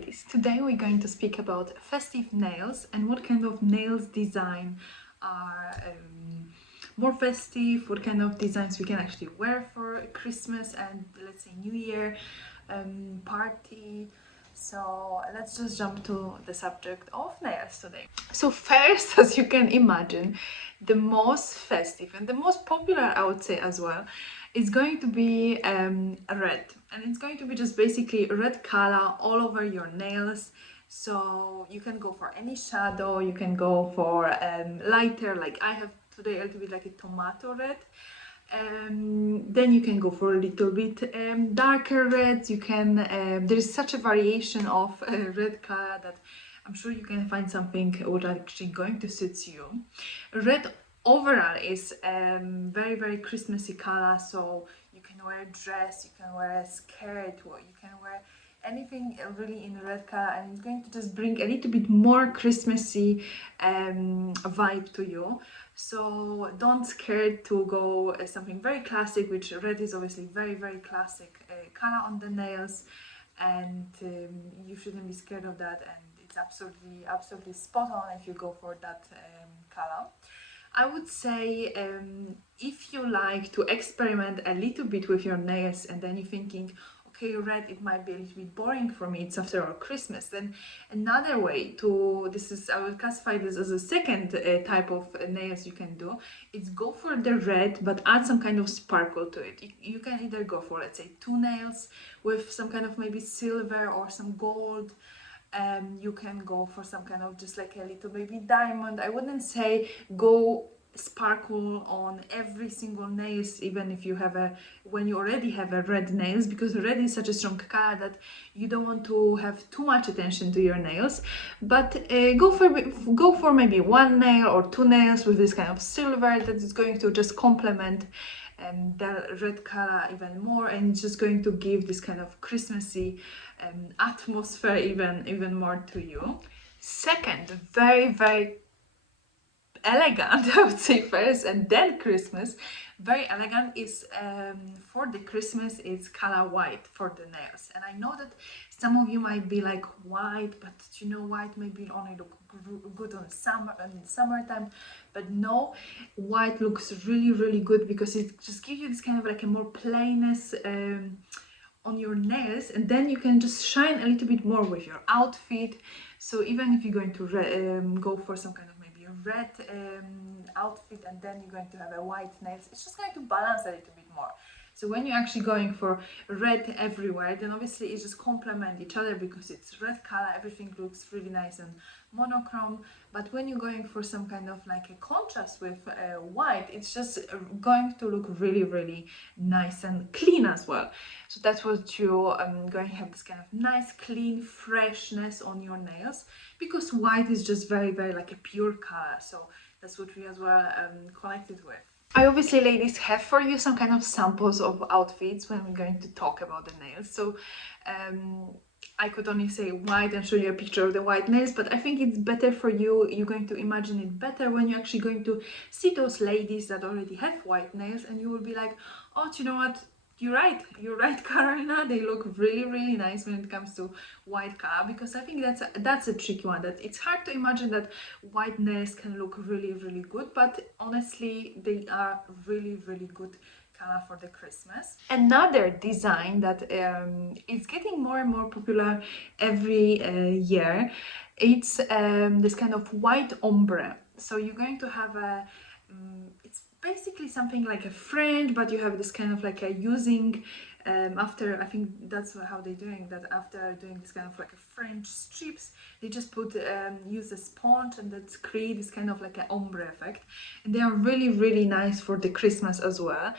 ladies, today we're going to speak about festive nails and what kind of nails design are more festive, what kind of designs we can actually wear for Christmas and let's say New Year party. So let's just jump to the subject of nails today. So first, as you can imagine, the most festive and the most popular, I would say as well, is going to be red, and it's going to be just basically red color all over your nails. So you can go for any shadow, you can go for lighter, like I have today, a little bit like a tomato red. Then you can go for a little bit darker reds. You can there is such a variation of red color that I'm sure you can find something what actually going to suit you. Red overall is very Christmassy color, so you can wear a dress, you can wear a skirt, or you can wear anything really in red color, and it's going to just bring a little bit more Christmassy vibe to you. So don't scared to go something very classic, which red is obviously very classic color on the nails, and you shouldn't be scared of that, and it's absolutely spot on if you go for that color. I would say if you like to experiment a little bit with your nails and then you're thinking, okay, red, it might be a little bit boring for me, it's after all Christmas, then another way to, I will classify this as a second type of nails you can do, is go for the red but add some kind of sparkle to it. You can either go for, let's say, two nails with some kind of maybe silver or some gold. You can go for some kind of just like a little baby diamond. I wouldn't say go sparkle on every single nails, even if you have when you already have a red nails, because red is such a strong color that you don't want to have too much attention to your nails. But go for maybe one nail or two nails with this kind of silver that is going to just complement the red color even more, and it's just going to give this kind of Christmassy atmosphere even more to you. Second, very elegant, I would say first, and then Christmas. Very elegant is for the Christmas is color white for the nails. And I know that some of you might be like, white, but you know, white maybe only look good on summertime, but no, white looks really good because it just gives you this kind of like a more plainness on your nails, and then you can just shine a little bit more with your outfit. So even if you're going to go for some kind of maybe a red outfit and then you're going to have a white nails, it's just going to balance a little bit more. So when you're actually going for red everywhere, then obviously it just complement each other because it's red color, everything looks really nice and monochrome. But when you're going for some kind of like a contrast with white, it's just going to look really nice and clean as well. So that's what you're going to have, this kind of nice clean freshness on your nails, because white is just very like a pure color. So that's what we as well connected with. I obviously, ladies, have for you some kind of samples of outfits when we're going to talk about the nails. So I could only say white and show you a picture of the white nails, but I think it's better for you. You're going to imagine it better when you're actually going to see those ladies that already have white nails, and you will be like, oh, do you know what? You're right, Carolina. They look really nice when it comes to white color, because I think that's a tricky one. That it's hard to imagine that white nails can look really good, but honestly, they are really good color for the Christmas. Another design that is getting more and more popular every year, it's this kind of white ombre. So you're going to have a it's basically something like a fringe, but you have this kind of like a using after, I think that's how they're doing that, after doing this kind of like a fringe strips, they just use a sponge, and that's create this kind of like an ombre effect, and they are really nice for the Christmas as well.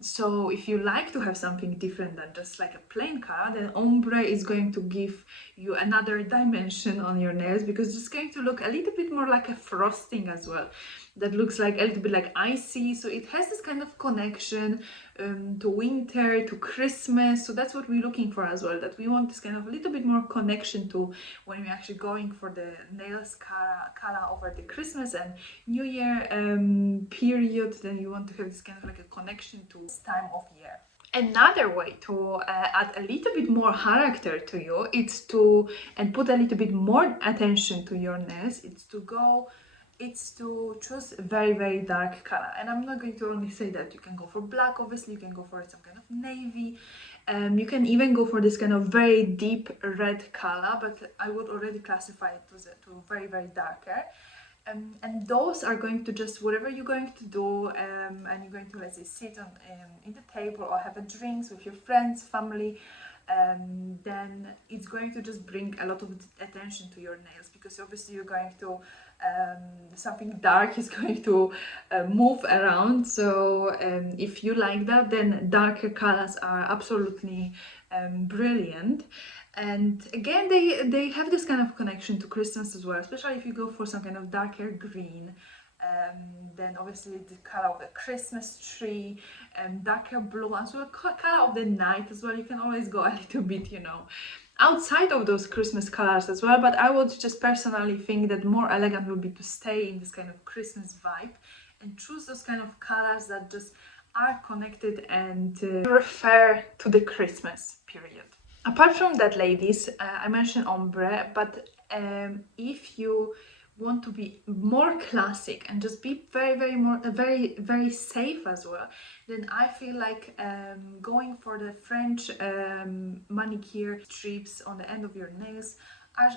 So if you like to have something different than just like a plain color, then ombre is going to give you another dimension on your nails, because it's going to look a little bit more like a frosting as well. That looks like a little bit like icy, so it has this kind of connection to winter, to Christmas. So that's what we're looking for as well, that we want this kind of a little bit more connection to when we're actually going for the nails color over the Christmas and New Year period. Then you want to have this kind of like a connection to this time of year. Another way to add a little bit more character to you, and put a little bit more attention to your nails, it's to choose very dark color. And I'm not going to only say that. You can go for black, obviously, you can go for some kind of navy, you can even go for this kind of very deep red color, but I would already classify it to very darker. And those are going to just, whatever you're going to do, and you're going to, let's say, sit on in the table or have a drinks with your friends, family, then it's going to just bring a lot of attention to your nails, because obviously you're going to something dark is going to move around. So if you like that, then darker colors are absolutely brilliant. And again, they have this kind of connection to Christmas as well, especially if you go for some kind of darker green. Then obviously the color of the Christmas tree, darker blue as well, color of the night as well. You can always go a little bit, you know, outside of those Christmas colors as well, but I would just personally think that more elegant would be to stay in this kind of Christmas vibe and choose those kind of colors that just are connected and refer to the Christmas period. Apart from that, ladies, I mentioned ombre, but if you want to be more classic and just be very safe as well, then I feel like going for the French manicure strips on the end of your nails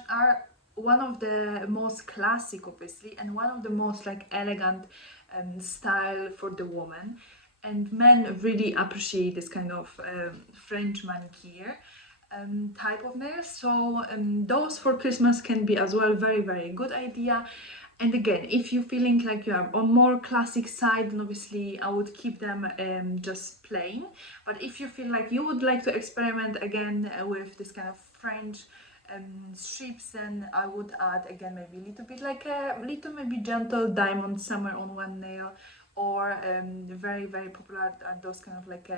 are one of the most classic, obviously, and one of the most like elegant style for the woman. And men really appreciate this kind of French manicure type of nails. So those for Christmas can be as well very good idea. And again, if you're feeling like you are on more classic side, then obviously I would keep them just plain. But if you feel like you would like to experiment again with this kind of French strips, then I would add again maybe a little bit like a little maybe gentle diamond somewhere on one nail, or very popular are those kind of like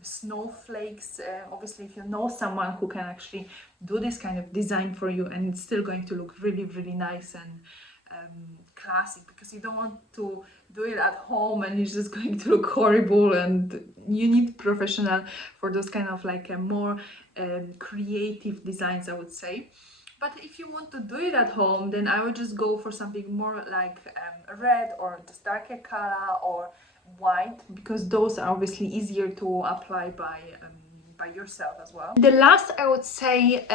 snowflakes. Obviously, if you know someone who can actually do this kind of design for you, and it's still going to look really nice and classic, because you don't want to do it at home and it's just going to look horrible, and you need professional for those kind of like more creative designs, I would say. But if you want to do it at home, then I would just go for something more like red, or just darker color, or white, because those are obviously easier to apply by yourself as well. The last, I would say,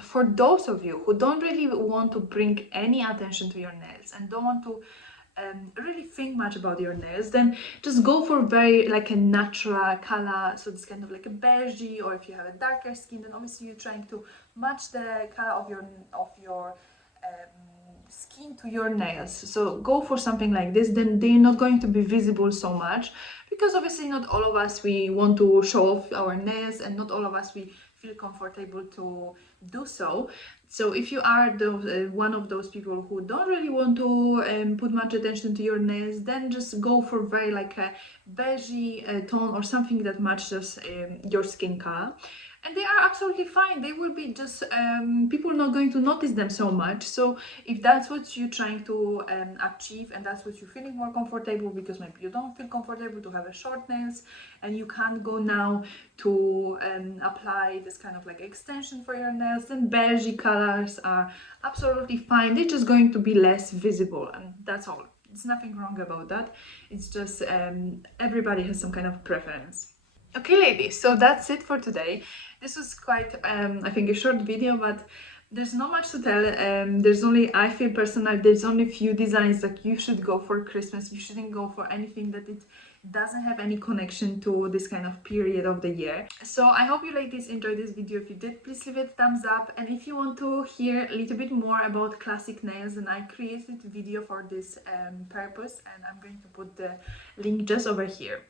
for those of you who don't really want to bring any attention to your nails and don't want to really think much about your nails, then just go for very like a natural color. So it's kind of like a beigey, or if you have a darker skin, then obviously you're trying to match the color of your skin to your nails. So go for something like this, then they're not going to be visible so much, because obviously not all of us we want to show off our nails, and not all of us we feel comfortable to do so. So if you are one of those people who don't really want to put much attention to your nails, then just go for very like a beigey tone, or something that matches your skin color. And they are absolutely fine. They will be just people not going to notice them so much. So if that's what you're trying to achieve, and that's what you're feeling more comfortable, because maybe you don't feel comfortable to have a short nails, and you can't go now to apply this kind of like extension for your nails, then beigey colors are absolutely fine. They're just going to be less visible, and that's all. There's nothing wrong about that. It's just everybody has some kind of preference. Okay, ladies, so that's it for today. This was quite, I think, a short video, but there's not much to tell. There's only, I feel personally, there's only few designs that you should go for Christmas. You shouldn't go for anything that it doesn't have any connection to this kind of period of the year. So I hope you ladies enjoyed this video. If you did, please leave it a thumbs up. And if you want to hear a little bit more about classic nails, then I created a video for this purpose, and I'm going to put the link just over here.